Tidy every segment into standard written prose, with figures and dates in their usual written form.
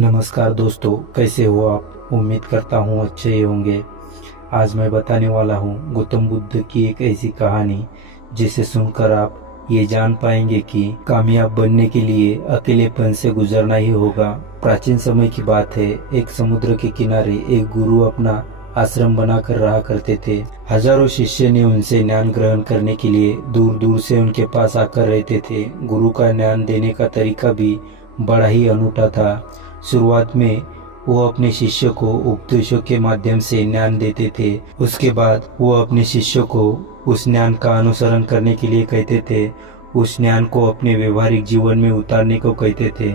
नमस्कार दोस्तों, कैसे हो आप। उम्मीद करता हूँ अच्छे ही होंगे। आज मैं बताने वाला हूँ गौतम बुद्ध की एक ऐसी कहानी जिसे सुनकर आप ये जान पाएंगे कि कामयाब बनने के लिए अकेलेपन से गुजरना ही होगा। प्राचीन समय की बात है। एक समुद्र के किनारे एक गुरु अपना आश्रम बनाकर रहा करते थे। हजारों शिष्य ने उनसे ज्ञान ग्रहण करने के लिए दूर दूर से उनके पास आकर रहते थे। गुरु का ज्ञान देने का तरीका भी बड़ा ही अनूठा था। शुरुआत में वो अपने शिष्य को उपदेशों के माध्यम से ज्ञान देते थे। उसके बाद वो अपने शिष्यों को उस ज्ञान का अनुसरण करने के लिए कहते थे। उस ज्ञान को अपने व्यवहारिक जीवन में उतारने को कहते थे।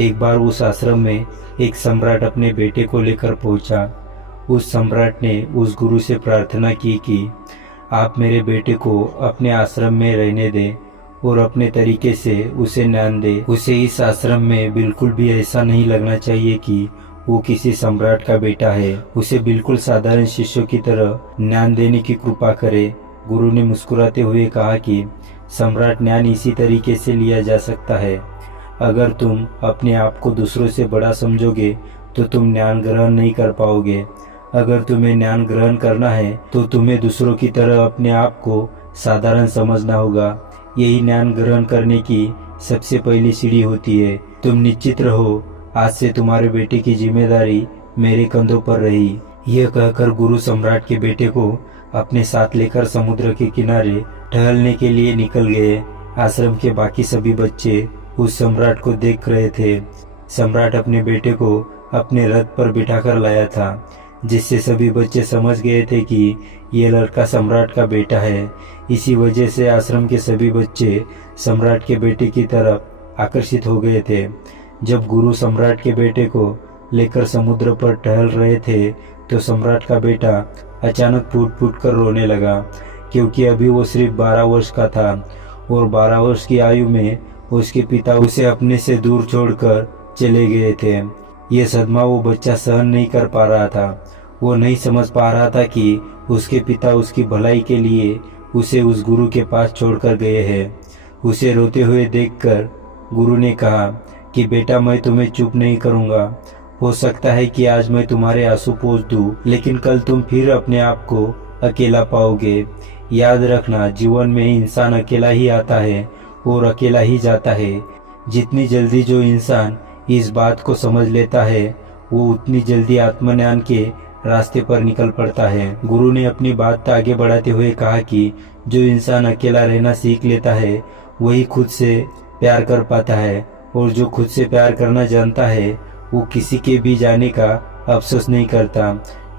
एक बार उस आश्रम में एक सम्राट अपने बेटे को लेकर पहुंचा। उस सम्राट ने उस गुरु से प्रार्थना की कि आप मेरे बेटे को अपने आश्रम में रहने दें और अपने तरीके से उसे ज्ञान दे। उसे इस आश्रम में बिल्कुल भी ऐसा नहीं लगना चाहिए कि वो किसी सम्राट का बेटा है। उसे बिल्कुल साधारण शिष्यों की तरह ज्ञान देने की कृपा करे। गुरु ने मुस्कुराते हुए कहा कि सम्राट ज्ञान इसी तरीके से लिया जा सकता है। अगर तुम अपने आप को दूसरों से बड़ा समझोगे तो तुम ज्ञान ग्रहण नहीं कर पाओगे। अगर तुम्हें ज्ञान ग्रहण करना है तो तुम्हें दूसरों की तरह अपने आप को साधारण समझना होगा। यही ज्ञान ग्रहण करने की सबसे पहली सीढ़ी होती है। तुम निश्चित रहो, आज से तुम्हारे बेटे की जिम्मेदारी मेरे कंधों पर रही। यह कहकर गुरु सम्राट के बेटे को अपने साथ लेकर समुद्र के किनारे टहलने के लिए निकल गए। आश्रम के बाकी सभी बच्चे उस सम्राट को देख रहे थे। सम्राट अपने बेटे को अपने रथ पर बिठाकर लाया था, जिससे सभी बच्चे समझ गए थे कि यह लड़का सम्राट का बेटा है। इसी वजह से आश्रम के सभी बच्चे सम्राट के बेटे की तरफ आकर्षित हो गए थे। जब गुरु सम्राट के बेटे को लेकर समुद्र पर टहल रहे थे तो सम्राट का बेटा अचानक फूट फूट कर रोने लगा, क्योंकि अभी वो सिर्फ 12 वर्ष का था और 12 वर्ष की आयु में उसके पिता उसे अपने से दूर छोड़कर चले गए थे। ये सदमा वो बच्चा सहन नहीं कर पा रहा था। वो नहीं समझ पा रहा था कि उसके पिता उसकी भलाई के लिए उसे उस गुरु के पास छोड़कर गए हैं। उसे रोते हुए देखकर गुरु ने कहा कि बेटा, मैं तुम्हें चुप नहीं करूंगा। हो सकता है कि आज मैं तुम्हारे आंसू पोंछ दूं, लेकिन कल तुम फिर अपने आप को अकेला पाओगे। याद रखना, जीवन में इंसान अकेला ही आता है और अकेला ही जाता है। जितनी जल्दी जो इंसान इस बात को समझ लेता है वो उतनी जल्दी आत्मज्ञान के रास्ते पर निकल पड़ता है। गुरु ने अपनी बात आगे बढ़ाते हुए कहा कि जो इंसान अकेला रहना सीख लेता है वही खुद से प्यार कर पाता है, और जो खुद से प्यार करना जानता है वो किसी के भी जाने का अफसोस नहीं करता,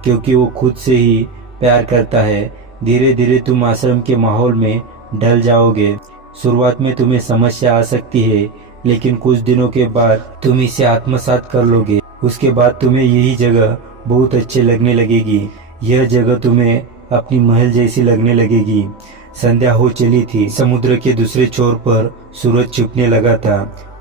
क्योंकि वो खुद से ही प्यार करता है। धीरे धीरे तुम आश्रम के माहौल में ढल जाओगे। शुरुआत में तुम्हें समस्या आ सकती है, लेकिन कुछ दिनों के बाद तुम इसे आत्मसात कर लोगे। उसके बाद तुम्हें यही जगह बहुत अच्छी लगने लगेगी। यह जगह तुम्हें अपनी महल जैसी लगने लगेगी। संध्या हो चली थी। समुद्र के दूसरे छोर पर सूरज छिपने लगा था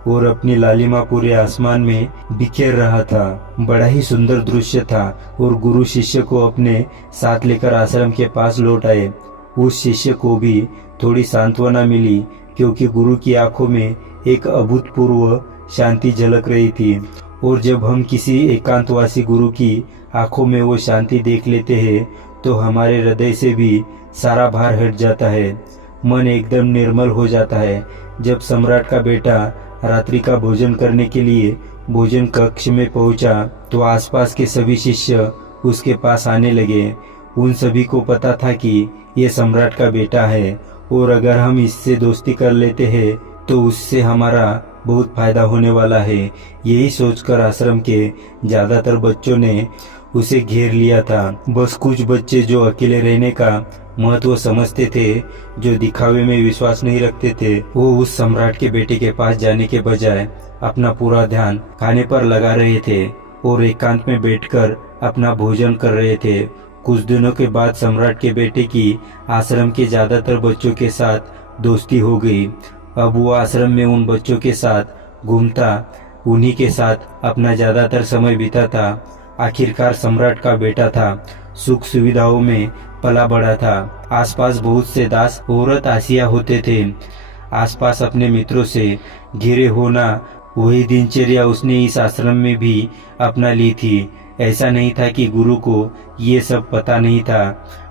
और अपनी लालिमा पूरे आसमान में बिखेर रहा था। बड़ा ही सुंदर दृश्य था और गुरु शिष्य को अपने साथ लेकर आश्रम के पास लौट आए। उस शिष्य को भी थोड़ी सांत्वना मिली, क्योंकि गुरु की आंखों में एक अभूतपूर्व शांति झलक रही थी। और जब हम किसी एकांतवासी गुरु की आंखों में वो शांति देख लेते हैं तो हमारे हृदय से भी सारा भार हट जाता है। मन एकदम निर्मल हो जाता है। जब सम्राट का बेटा रात्रि का भोजन करने के लिए भोजन कक्ष में पहुंचा तो आसपास के सभी शिष्य उसके पास आने लगे। उन सभी को पता था कि ये सम्राट का बेटा है और अगर हम इससे दोस्ती कर लेते हैं तो उससे हमारा बहुत फायदा होने वाला है। यही सोचकर आश्रम के ज्यादातर बच्चों ने उसे घेर लिया था। बस कुछ बच्चे जो अकेले रहने का महत्व समझते थे, जो दिखावे में विश्वास नहीं रखते थे, वो उस सम्राट के बेटे के पास जाने के बजाय अपना पूरा ध्यान खाने पर लगा रहे थे और एकांत में बैठकर अपना भोजन कर रहे थे। कुछ दिनों के बाद सम्राट के बेटे की आश्रम के ज्यादातर बच्चों के साथ दोस्ती हो गई। अब वो आश्रम में उन बच्चों के साथ घूमता, उन्हीं के साथ अपना ज्यादातर समय बिताता। आखिरकार सम्राट का बेटा था, सुख सुविधाओं में पला बड़ा था। आसपास बहुत से दास औरत आसिया होते थे। आसपास अपने मित्रों से घिरे होना वही दिनचर्या उसने इस आश्रम में भी अपना ली थी। ऐसा नहीं था कि गुरु को ये सब पता नहीं था,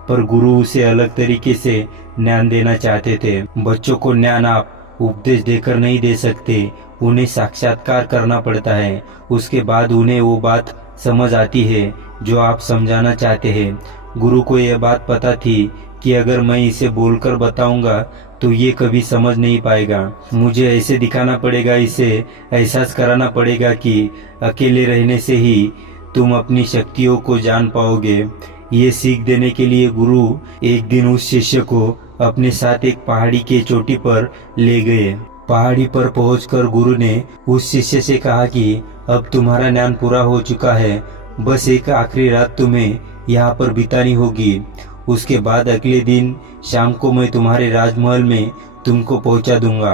पर गुरु उसे अलग तरीके से ज्ञान देना चाहते थे। बच्चों को ज्ञान आप उपदेश देकर नहीं दे सकते, उन्हें साक्षात्कार करना पड़ता है। उसके बाद उन्हें वो बात समझ आती है जो आप समझाना चाहते हैं। गुरु को यह बात पता थी कि अगर मैं इसे बोलकर बताऊंगा तो ये कभी समझ नहीं पाएगा। मुझे ऐसे दिखाना पड़ेगा, इसे एहसास कराना पड़ेगा कि अकेले रहने से ही तुम अपनी शक्तियों को जान पाओगे। ये सीख देने के लिए गुरु एक दिन उस शिष्य को अपने साथ एक पहाड़ी के चोटी पर ले गए। पहाड़ी पर पहुंचकर गुरु ने उस शिष्य से कहा कि अब तुम्हारा ज्ञान पूरा हो चुका है, बस एक आखिरी रात तुम्हें यहाँ पर बितानी होगी। उसके बाद अगले दिन शाम को मैं तुम्हारे राजमहल में तुमको पहुंचा दूंगा।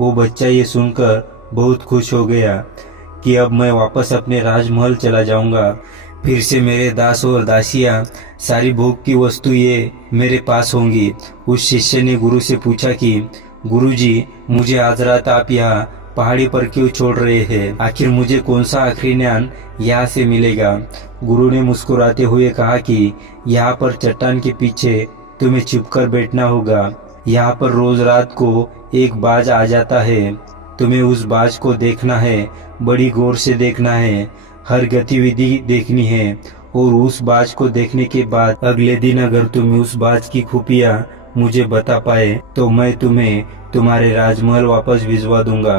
वो बच्चा ये सुनकर बहुत खुश हो गया कि अब मैं वापस अपने राजमहल चला जाऊंगा। फिर से मेरे दास और दासियां, सारी भोग की वस्तुएं मेरे पास होंगी। उस शिष्य ने गुरु से पूछा कि गुरुजी, मुझे आज रात आप यहाँ पहाड़ी पर क्यों छोड़ रहे हैं? आखिर मुझे कौन सा आखिरी ज्ञान यहाँ से मिलेगा? गुरु ने मुस्कुराते हुए कहा कि यहाँ पर चट्टान के पीछे तुम्हें छिपकर बैठना होगा। यहाँ पर रोज रात को एक बाज आ जाता है, तुम्हें उस बाज को देखना है, बड़ी गौर से देखना है, हर गतिविधि देखनी है। और उस बाज को देखने के बाद अगले दिन अगर तुम उस बाज की खुफिया मुझे बता पाए तो मैं तुम्हें तुम्हारे राजमहल वापस भिजवा दूंगा।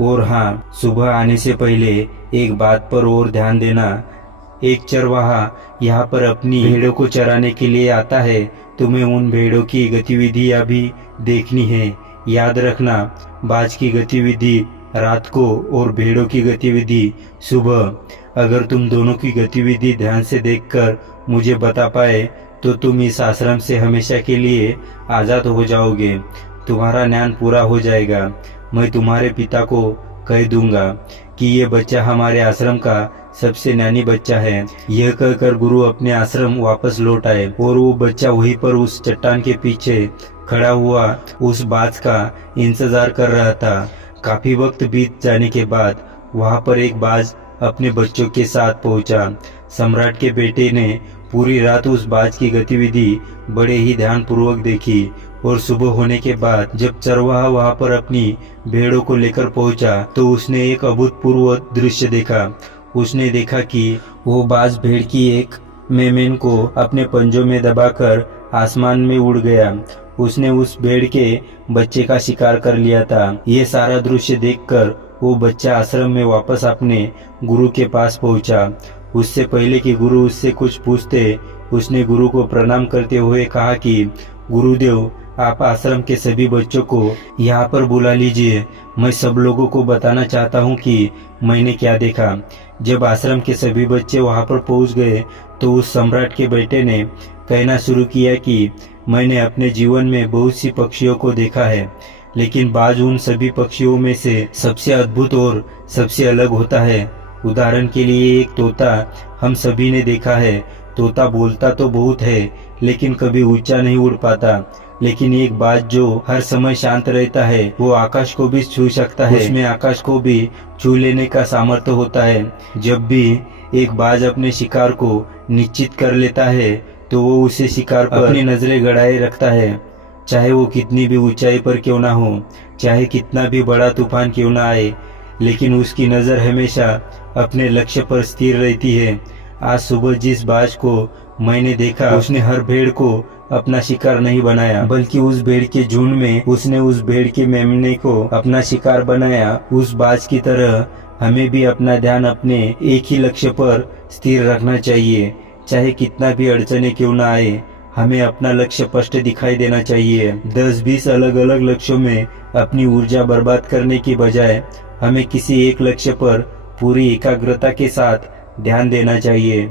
और हाँ, सुबह आने से पहले एक बात पर और ध्यान देना, एक चरवाहा यहाँ पर अपनी भेड़ों को चराने के लिए आता है, तुम्हें उन भेड़ों की गतिविधियाँ भी देखनी है। याद रखना, बाज की गतिविधि रात को और भेड़ों की गतिविधि सुबह। अगर तुम दोनों की गतिविधि ध्यान से देखकर मुझे बता पाए तो तुम इस आश्रम से हमेशा के लिए आज़ाद हो जाओगे, तुम्हारा ज्ञान पूरा हो जाएगा। मैं तुम्हारे पिता को कह दूंगा कि ये बच्चा हमारे आश्रम का सबसे ज्ञानी बच्चा है। यह कहकर गुरु अपने आश्रम वापस लौट आए और वो बच्चा वहीं पर उस चट्टान के पीछे खड़ा हुआ उस बाज का इंतजार कर रहा था। काफी वक्त बीत जाने के बाद वहां पर एक बाज अपने बच्चों के साथ पहुंचा। सम्राट के बेटे ने पूरी रात उस बाज की गतिविधि बड़े ही ध्यानपूर्वक देखी और सुबह होने के बाद जब चरवाहा वहां पर अपनी भेड़ों को लेकर पहुंचा तो उसने एक अभूतपूर्व दृश्य देखा। उसने देखा कि वो बाज भेड़ की एक मेमने को अपने पंजों में दबाकर आसमान में उड़ गया। उसने उस भेड़ के बच्चे का शिकार कर लिया था। ये सारा दृश्य देखकर वो बच्चा आश्रम में वापस अपने गुरु के पास पहुंचा। उससे पहले कि गुरु उससे कुछ पूछते, उसने गुरु को प्रणाम करते हुए कहा कि गुरुदेव, आप आश्रम के सभी बच्चों को यहाँ पर बुला लीजिए। मैं सब लोगों को बताना चाहता हूँ कि मैंने क्या देखा। जब आश्रम के सभी बच्चे वहाँ पर पहुँच गए तो उस सम्राट के बेटे ने कहना शुरू किया कि मैंने अपने जीवन में बहुत सी पक्षियों को देखा है, लेकिन बाज उन सभी पक्षियों में से सबसे अद्भुत और सबसे अलग होता है। उदाहरण के लिए एक तोता हम सभी ने देखा है। तोता बोलता तो बहुत है लेकिन कभी ऊंचा नहीं उड़ पाता, लेकिन एक बाज जो हर समय शांत रहता है वो आकाश को भी छू सकता है। उसमें आकाश को भी छू लेने का सामर्थ्य होता है। जब भी एक बाज अपने शिकार को निश्चित कर लेता है तो वो उसे शिकार पर अपनी नजरें गड़ाए रखता है, चाहे वो कितनी भी ऊंचाई पर क्यों ना हो, चाहे कितना भी बड़ा तूफान क्यों ना आए, लेकिन उसकी नजर हमेशा अपने लक्ष्य पर स्थिर रहती है। आज सुबह जिस बाज को मैंने देखा उसने हर भेड़ को अपना शिकार नहीं बनाया, बल्कि उस भेड़ के झुंड में उसने उस भेड़ के मेमने को अपना शिकार बनाया। उस बाज की तरह हमें भी अपना ध्यान अपने एक ही लक्ष्य पर स्थिर रखना चाहिए, चाहे कितना भी अड़चने क्यों ना आए। हमें अपना लक्ष्य स्पष्ट दिखाई देना चाहिए। 10-20 अलग अलग लक्ष्यों में अपनी ऊर्जा बर्बाद करने की बजाय हमें किसी एक लक्ष्य पर पूरी एकाग्रता के साथ ध्यान देना चाहिए।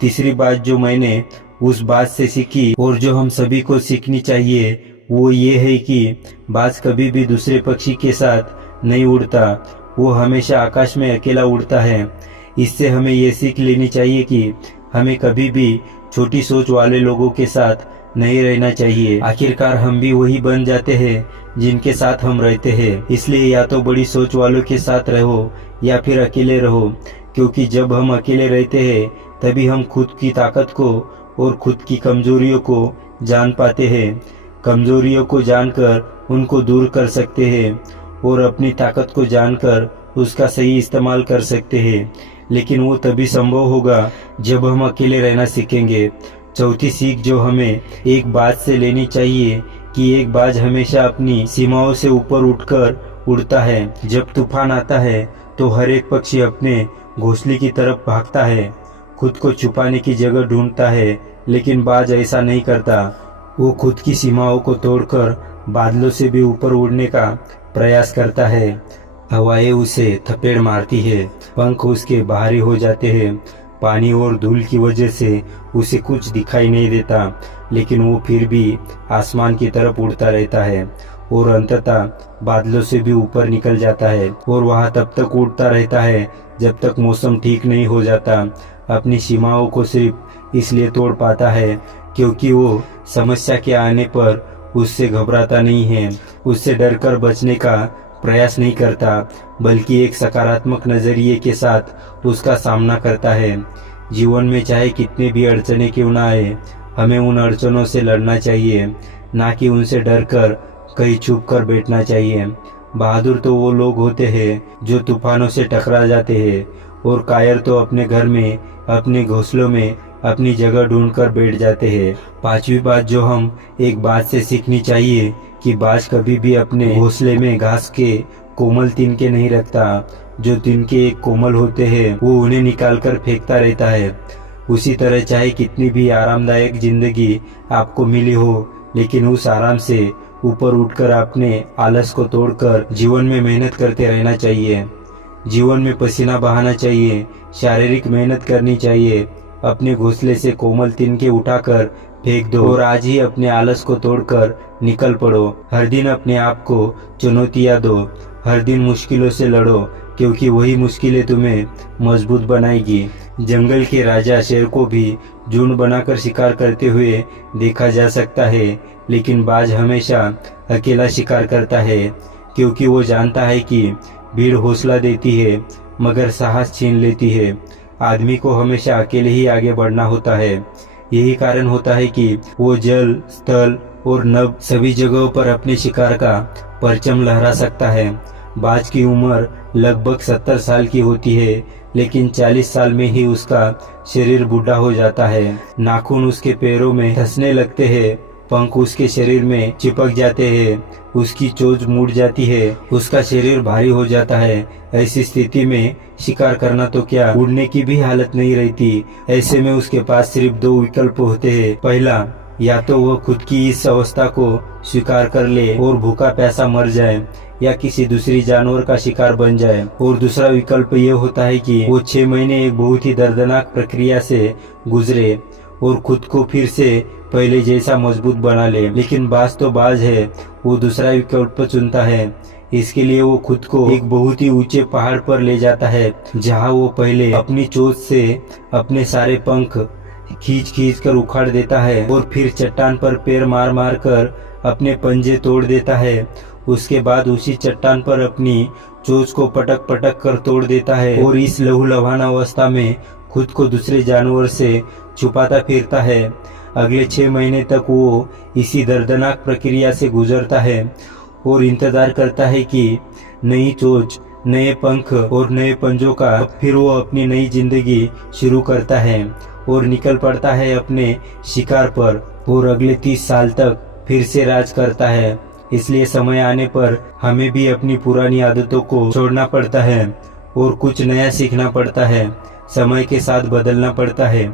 तीसरी बात जो मैंने उस बात से सीखी और जो हम सभी को सीखनी चाहिए वो ये है कि बाज कभी भी दूसरे पक्षी के साथ नहीं उड़ता, वो हमेशा आकाश में अकेला उड़ता है। इससे हमें ये सीख लेनी चाहिए कि हमें कभी भी छोटी सोच वाले लोगों के साथ नहीं रहना चाहिए। आखिरकार हम भी वही बन जाते हैं जिनके साथ हम रहते हैं। इसलिए या तो बड़ी सोच वालों के साथ रहो या फिर अकेले रहो, क्योंकि जब हम अकेले रहते हैं तभी हम खुद की ताकत को और खुद की कमजोरियों को जान पाते हैं। कमजोरियों को जानकर उनको दूर कर सकते हैं और अपनी ताकत को जानकर उसका सही इस्तेमाल कर सकते हैं। लेकिन वो तभी संभव होगा जब हम अकेले रहना सीखेंगे। चौथी सीख जो हमें एक बाज से लेनी चाहिए कि एक बाज हमेशा अपनी सीमाओं से ऊपर उठकर उड़ता है। जब तूफान आता है तो हर एक पक्षी अपने घोंसले की तरफ भागता है, खुद को छुपाने की जगह ढूंढता है, लेकिन बाज ऐसा नहीं करता। वो खुद की सीमाओं को तोड़कर बादलों से भी ऊपर उड़ने का प्रयास करता है। हवाएं उसे थपेड़ मारती है, पंख उसके भारी हो जाते हैं, पानी और धूल की वजह से उसे कुछ दिखाई नहीं देता, लेकिन वो फिर भी आसमान की तरफ उड़ता रहता है और अंततः बादलों से भी ऊपर निकल जाता है और वहाँ तब तक उड़ता रहता है जब तक मौसम ठीक नहीं हो जाता। अपनी सीमाओं को सिर्फ इसलिए तोड़ पाता है क्योंकि वो समस्या के आने पर उससे घबराता नहीं है, उससे डरकर बचने का प्रयास नहीं करता, बल्कि एक सकारात्मक नजरिए के साथ उसका सामना करता है। जीवन में चाहे कितने भी अड़चनें क्यों ना आए, हमें उन अड़चनों से लड़ना चाहिए, ना कि उनसे डरकर कहीं छुप कर बैठना चाहिए। बहादुर तो वो लोग होते हैं जो तूफानों से टकरा जाते हैं, और कायर तो अपने घर में, अपने घोंसलों में अपनी जगह ढूंढकर बैठ जाते हैं। पांचवी बात जो हम एक बात से सीखनी चाहिए कि बाज कभी भी अपने घोंसले में घास के कोमल तिनके नहीं रखता। जो तिनके एक कोमल होते हैं वो उन्हें निकालकर फेंकता रहता है। उसी तरह चाहे कितनी भी आरामदायक जिंदगी आपको मिली हो, लेकिन उस आराम से ऊपर उठकर अपने आलस को तोड़कर जीवन में मेहनत करते रहना चाहिए। जीवन में पसीना बहाना चाहिए, शारीरिक मेहनत करनी चाहिए। अपने घोंसले से कोमल तिनके उठाकर फेंक दो और आज ही अपने आलस को तोड़कर निकल पड़ो। हर दिन अपने आप को चुनौतियां दो, हर दिन मुश्किलों से लड़ो, क्योंकि वही मुश्किलें तुम्हें मजबूत बनाएगी। जंगल के राजा शेर को भी झुंड बनाकर शिकार करते हुए देखा जा सकता है, लेकिन बाज हमेशा अकेला शिकार करता है, क्योंकि वो जानता है कि भीड़ हौसला देती है मगर साहस छीन लेती है। आदमी को हमेशा अकेले ही आगे बढ़ना होता है। यही कारण होता है कि वो जल, स्थल और नभ सभी जगहों पर अपने शिकार का परचम लहरा सकता है। बाज की उम्र लगभग 70 साल की होती है, लेकिन 40 साल में ही उसका शरीर बूढ़ा हो जाता है। नाखून उसके पैरों में धंसने लगते हैं, पंख उसके शरीर में चिपक जाते हैं, उसकी चोंच मुड़ जाती है, उसका शरीर भारी हो जाता है। ऐसी स्थिति में शिकार करना तो क्या, उड़ने की भी हालत नहीं रहती। ऐसे में उसके पास सिर्फ दो विकल्प होते हैं। पहला, या तो वह खुद की इस अवस्था को स्वीकार कर ले और भूखा प्यासा मर जाए, या किसी दूसरी जानवर का शिकार बन जाए। और दूसरा विकल्प ये होता है कि वो 6 महीने एक बहुत ही दर्दनाक प्रक्रिया से गुजरे और खुद को फिर से पहले जैसा मजबूत बना ले। लेकिन बाज तो बाज है, वो दूसरा विकल्प चुनता है। इसके लिए वो खुद को एक बहुत ही ऊंचे पहाड़ पर ले जाता है, जहाँ वो पहले अपनी चोंच से अपने सारे पंख खींच कर उखाड़ देता है और फिर चट्टान पर पैर मार मार कर अपने पंजे तोड़ देता है। उसके बाद उसी चट्टान पर अपनी चोंच को पटक पटक कर तोड़ देता है और इस लहूलुहान अवस्था में खुद को दूसरे जानवर से छुपाता फिरता है। अगले 6 महीने तक वो इसी दर्दनाक प्रक्रिया से गुजरता है और इंतजार करता है कि नई चोंच, नए पंख और नए पंजों का फिर वो अपनी नई जिंदगी शुरू करता है और निकल पड़ता है अपने शिकार पर और अगले 30 साल तक फिर से राज करता है। इसलिए समय आने पर हमें भी अपनी पुरानी आदतों को छोड़ना पड़ता है और कुछ नया सीखना पड़ता है। समय के साथ बदलना पड़ता है,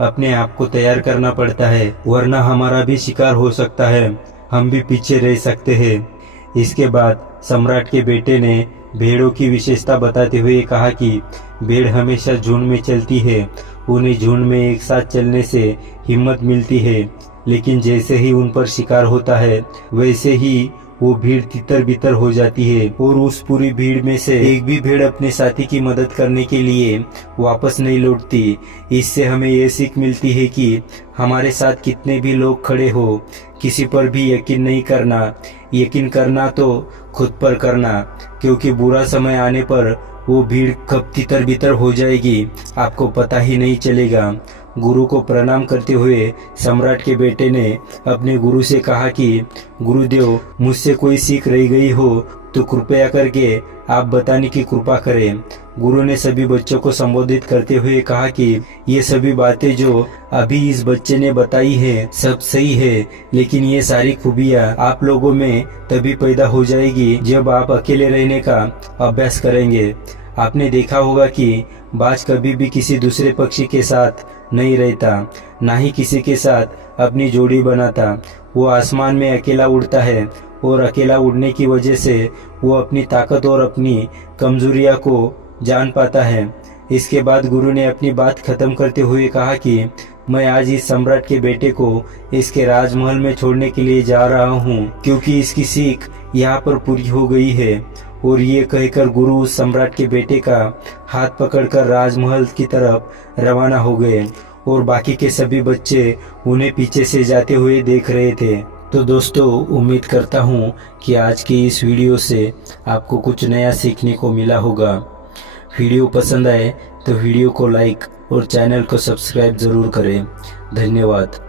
अपने आप को तैयार करना पड़ता है, वरना हमारा भी शिकार हो सकता है, हम भी पीछे रह सकते हैं। इसके बाद सम्राट के बेटे ने भेड़ों की विशेषता बताते हुए कहा कि भेड़ हमेशा झुंड में चलती है, उन्हें झुंड में एक साथ चलने से हिम्मत मिलती है, लेकिन जैसे ही उन पर शिकार होता है वैसे ही वो भीड़ तितर बितर हो जाती है और उस पूरी भीड़ में से एक भी भेड़ अपने साथी की मदद करने के लिए वापस नहीं लौटती। इससे हमें ये सीख मिलती है कि हमारे साथ कितने भी लोग खड़े हो, किसी पर भी यकीन नहीं करना। यकीन करना तो खुद पर करना, क्योंकि बुरा समय आने पर वो भीड़ कब तितर बितर हो जाएगी आपको पता ही नहीं चलेगा। गुरु को प्रणाम करते हुए सम्राट के बेटे ने अपने गुरु से कहा कि गुरुदेव, मुझसे कोई सीख रह गई हो तो कृपया करके आप बताने की कृपा करें। गुरु ने सभी बच्चों को संबोधित करते हुए कहा कि ये सभी बातें जो अभी इस बच्चे ने बताई है सब सही है, लेकिन ये सारी खूबियाँ आप लोगों में तभी पैदा हो जाएगी जब आप अकेले रहने का अभ्यास करेंगे। आपने देखा होगा कि बाज कभी भी किसी दूसरे पक्षी के साथ नहीं रहता, ना ही किसी के साथ अपनी जोड़ी बनाता। वो आसमान में अकेला उड़ता है और अकेला उड़ने की वजह से वो अपनी ताकत और अपनी कमजोरियां को जान पाता है। इसके बाद गुरु ने अपनी बात खत्म करते हुए कहा कि मैं आज इस सम्राट के बेटे को इसके राजमहल में छोड़ने के लिए जा रहा हूँ, क्योंकि इसकी सीख यहाँ पर पूरी हो गई है। और ये कहकर गुरु उस सम्राट के बेटे का हाथ पकड़कर राजमहल की तरफ रवाना हो गए और बाकी के सभी बच्चे उन्हें पीछे से जाते हुए देख रहे थे। तो दोस्तों, उम्मीद करता हूँ कि आज की इस वीडियो से आपको कुछ नया सीखने को मिला होगा। वीडियो पसंद आए तो वीडियो को लाइक और चैनल को सब्सक्राइब ज़रूर करें। धन्यवाद।